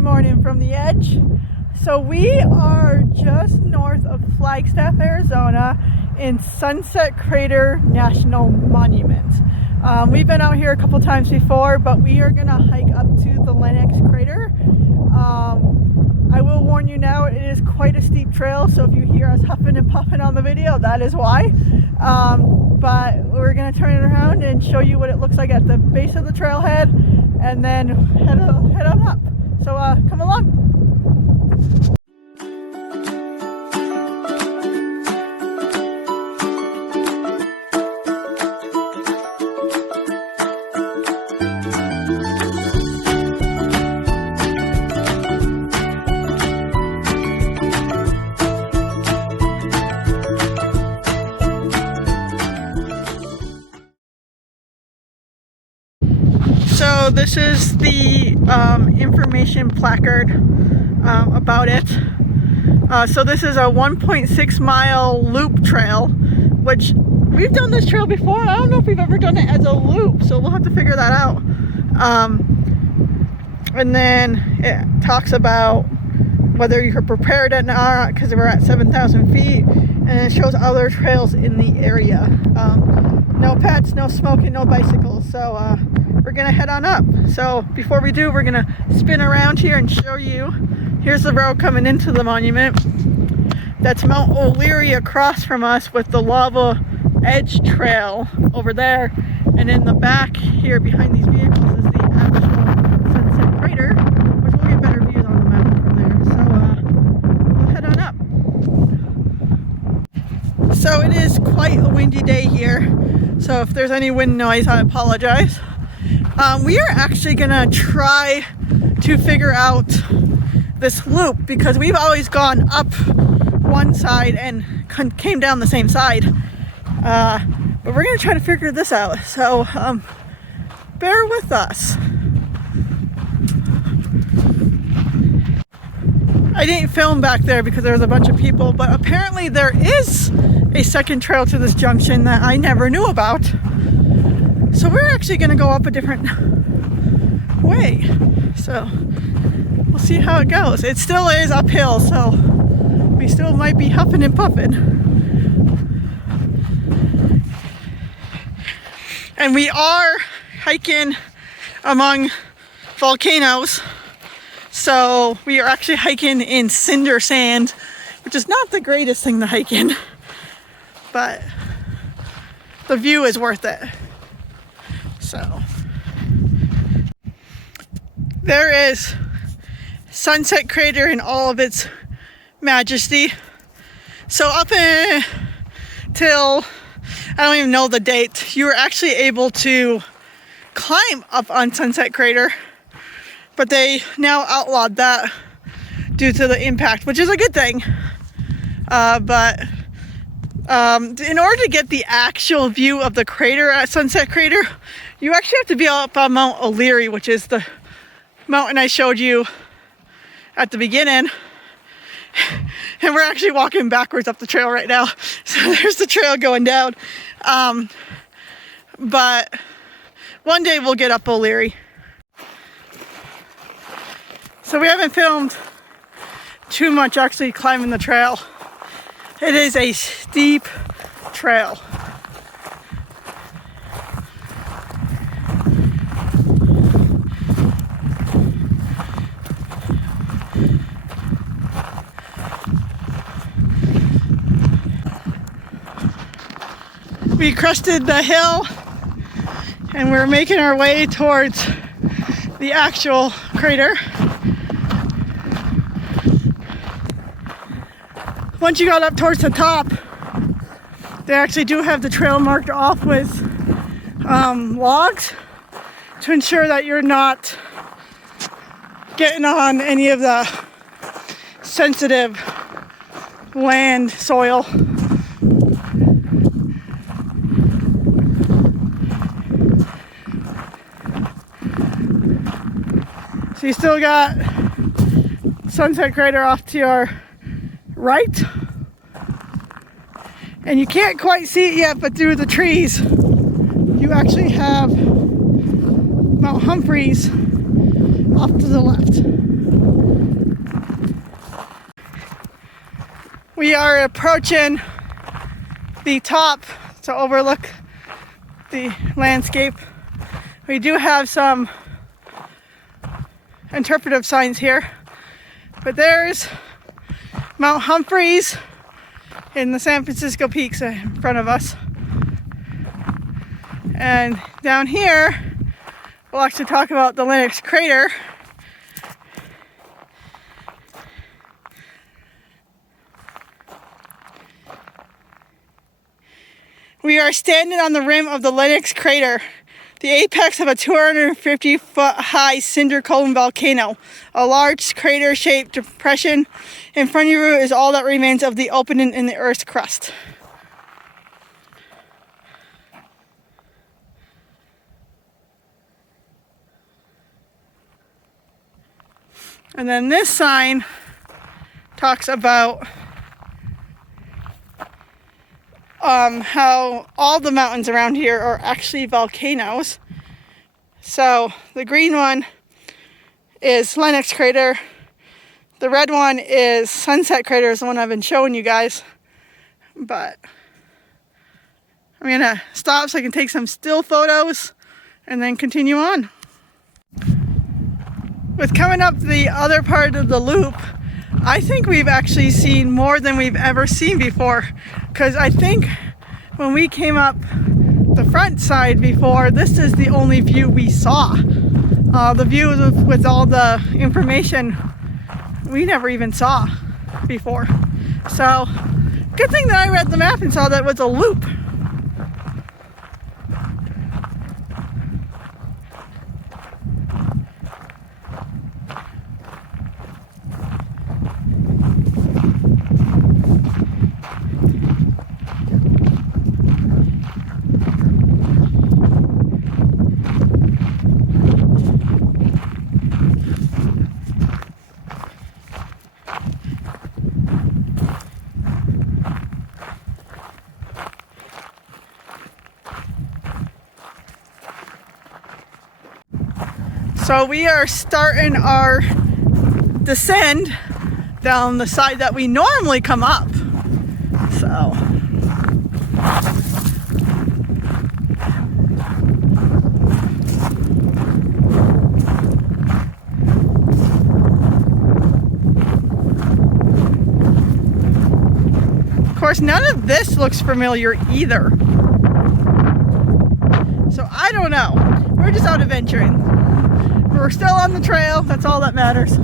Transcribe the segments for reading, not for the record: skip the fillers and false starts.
morning from the edge. So we are just north of Flagstaff, Arizona in Sunset Crater National Monument. We've been out here a couple times before, but we are gonna hike up to the Lenox crater. I will warn you now, it is quite a steep trail, so if you hear us huffing and puffing on the video, that is why. But we're gonna turn it around and show you what it looks like at the base of the trailhead, and then head on up. So come along. So this is the information placard about it. So this is a 1.6 mile loop trail, which we've done this trail before. I don't know if we've ever done it as a loop, so we'll have to figure that out. And then it talks about whether you're prepared or not, because we're at 7,000 feet, and it shows other trails in the area. No pets, no smoking, no bicycles. So we're gonna head on up. So before we do, we're gonna spin around here and show you. Here's the road coming into the monument. That's Mount O'Leary across from us with the lava edge trail over there. And in the back here behind these vehicles is the actual Sunset Crater, which we'll get better views on the mountain from there. So we'll head on up. So it is quite a windy day here. So if there's any wind noise, I apologize. We are actually gonna try to figure out this loop because we've always gone up one side and came down the same side. But we're gonna try to figure this out. So bear with us. I didn't film back there because there was a bunch of people, but apparently there is a second trail to this junction that I never knew about. So we're actually going to go up a different way. So we'll see how it goes. It still is uphill, so we still might be huffing and puffing. And we are hiking among volcanoes. So we are actually hiking in cinder sand, which is not the greatest thing to hike in, but the view is worth it. So there is Sunset Crater in all of its majesty. So up until, I don't even know the date, you were actually able to climb up on Sunset Crater, but they now outlawed that due to the impact, which is a good thing. But in order to get the actual view of the crater at Sunset Crater, you actually have to be up on Mount O'Leary, which is the mountain I showed you at the beginning. And we're actually walking backwards up the trail right now. So there's the trail going down. But one day we'll get up O'Leary. So we haven't filmed too much actually climbing the trail. It is a steep trail. We crested the hill and we're making our way towards the actual crater. Once you got up towards the top, they actually do have the trail marked off with logs to ensure that you're not getting on any of the sensitive land, soil. So you still got Sunset Crater off to your right, and you can't quite see it yet, but through the trees you actually have Mount Humphreys off to the left. We are approaching the top to overlook the landscape. We do have some interpretive signs here, but there's Mount Humphreys in the San Francisco Peaks in front of us. And down here, we'll actually talk about the Lenox crater. We are standing on the rim of the Lenox crater, the apex of a 250-foot high cinder cone volcano. A large crater-shaped depression in front of you is all that remains of the opening in the Earth's crust. And then this sign talks about how all the mountains around here are actually volcanoes. So the green one is Lenox crater. The red one is Sunset crater, is the one I've been showing you guys. But I'm gonna stop so I can take some still photos and then continue on. With coming up the other part of the loop, I think we've actually seen more than we've ever seen before, because I think when we came up the front side before, this is the only view we saw. The view with all the information we never even saw before. So good thing that I read the map and saw that it was a loop. So we are starting our descend down the side that we normally come up. So of course, none of this looks familiar either. So I don't know. We're just out adventuring. We're still on the trail, that's all that matters.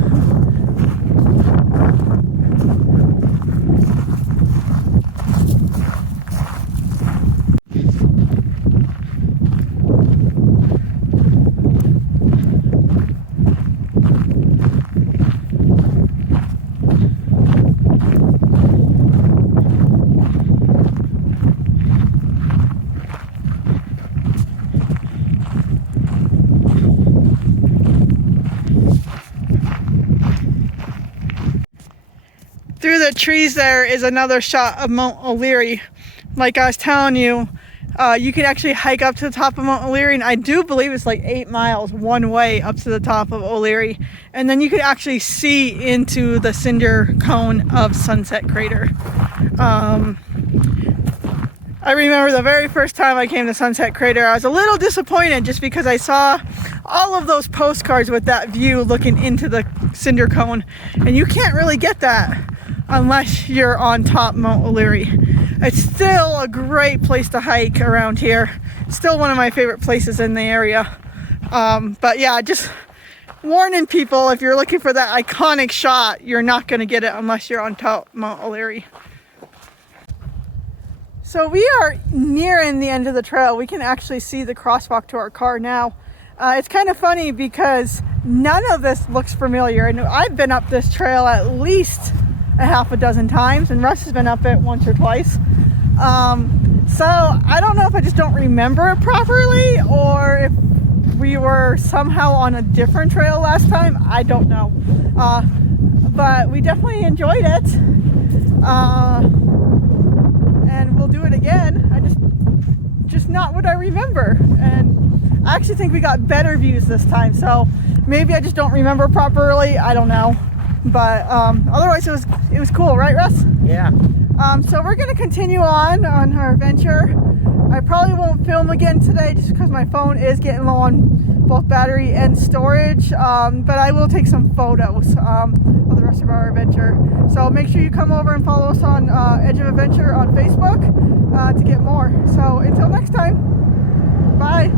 Through the trees there is another shot of Mount O'Leary. Like I was telling you, you can actually hike up to the top of Mount O'Leary, and I do believe it's like 8 miles one way up to the top of O'Leary. And then you can actually see into the cinder cone of Sunset Crater. I remember the very first time I came to Sunset Crater, I was a little disappointed just because I saw all of those postcards with that view looking into the cinder cone, and you can't really get that unless you're on top Mount O'Leary. It's still a great place to hike around here. Still one of my favorite places in the area. But yeah, just warning people, if you're looking for that iconic shot, you're not going to get it unless you're on top Mount O'Leary. So we are nearing the end of the trail. We can actually see the crosswalk to our car now. It's kind of funny because none of this looks familiar, and I've been up this trail at least a half a dozen times, and Russ has been up it once or twice. So I don't know if I just don't remember it properly or if we were somehow on a different trail last time. I don't know. But we definitely enjoyed it. And we'll do it again. Just not what I remember. And I actually think we got better views this time. So Maybe I just don't remember properly. I don't know. But otherwise, it was cool, right, Russ? Yeah. So we're gonna continue on our adventure. I probably won't film again today just because my phone is getting low on both battery and storage. But I will take some photos of the rest of our adventure. So make sure you come over and follow us on Edge of Adventure on Facebook to get more. So until next time, bye.